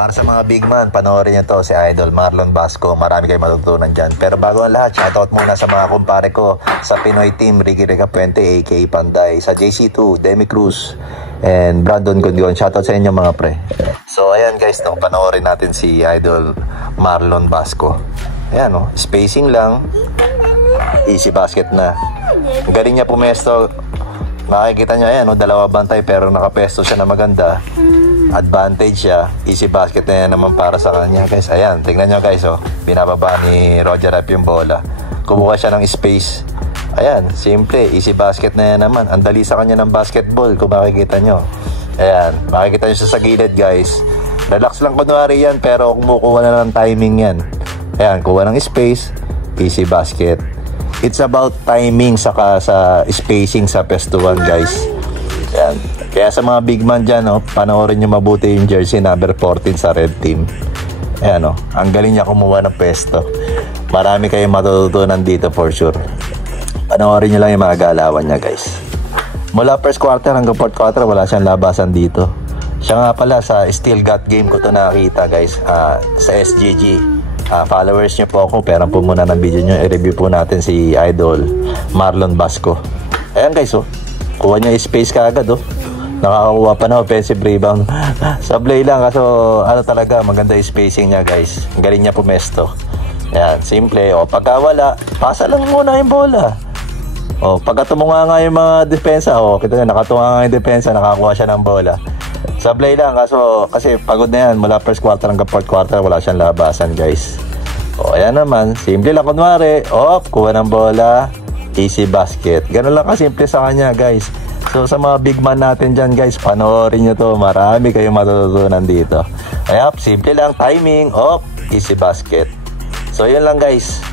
Para sa mga big man, panoorin nyo to, si Idol Marlon Basco. Marami kayong matutunan dyan. Pero bago ang lahat, shoutout muna sa mga kumpare ko sa Pinoy Team, Ricky Recapuente, aka Panday, sa JC2, Demi Cruz, and Brandon Gondion. Shoutout sa inyo mga pre. So ayan guys, no, panoorin natin si Idol Marlon Basco. Ayan, no, spacing lang, easy basket na. Ang galing niya pumesto. Makikita nyo, ayan, no, dalawa bantay pero nakapesto siya na maganda. Advantage siya, easy basket na yan naman para sa kanya guys. Ayan, tingnan nyo guys, oh, binababa ni Roger Rapp yung bola, kumuha siya ng space. Ayan, simple, easy basket na yan naman. Ang dali sa kanya ng basketball kung makikita nyo. Ayan, makikita nyo siya sa gilid guys. Relax lang kunwari yan, pero kumukuha na ng timing yan. Ayan, kuha ng space, easy basket. It's about timing saka sa spacing sa pestuan guys. Ayan. Kaya sa mga big man dyan, oh, panoorin nyo mabuti yung jersey number 14 sa red team. Ayan, oh, ang galing niya kumuha ng pesto. Marami kayong matututunan dito for sure. Panoorin nyo lang yung mga galawan niya guys. Mula first quarter hanggang fourth quarter, wala siyang labasan dito. Siya nga pala sa Still Got Game ko to nakita guys, sa SGG. Followers nyo po ako, pero po muna ng video nyo, i-review po natin si Idol Marlon Basco. Ayan guys, oh, kuha niya space kaagad, oh. Nakakakuha pa na offensive rebound. Sablay lang, kaso ano talaga, maganda yung spacing niya guys. Ang galing niya pumesto. Ayan, simple. O pagka wala, pasa lang muna yung bola. O pagka tumunga nga yung mga depensa, o kita nyo, nakatunga nga yung depensa, nakakuha siya ng bola. Sablay lang, kaso kasi pagod na yan. Mula first quarter hanggang fourth quarter, wala siyang labasan guys. O ayan naman, simple lang kunwari. O, kuha ng bola, easy basket. Ganun lang kasimple sa kanya guys. So sa mga big man natin dyan guys, panoorin nyo to. Marami kayong matututunan dito. Ayap, simple lang, timing, easy basket. So yun lang guys.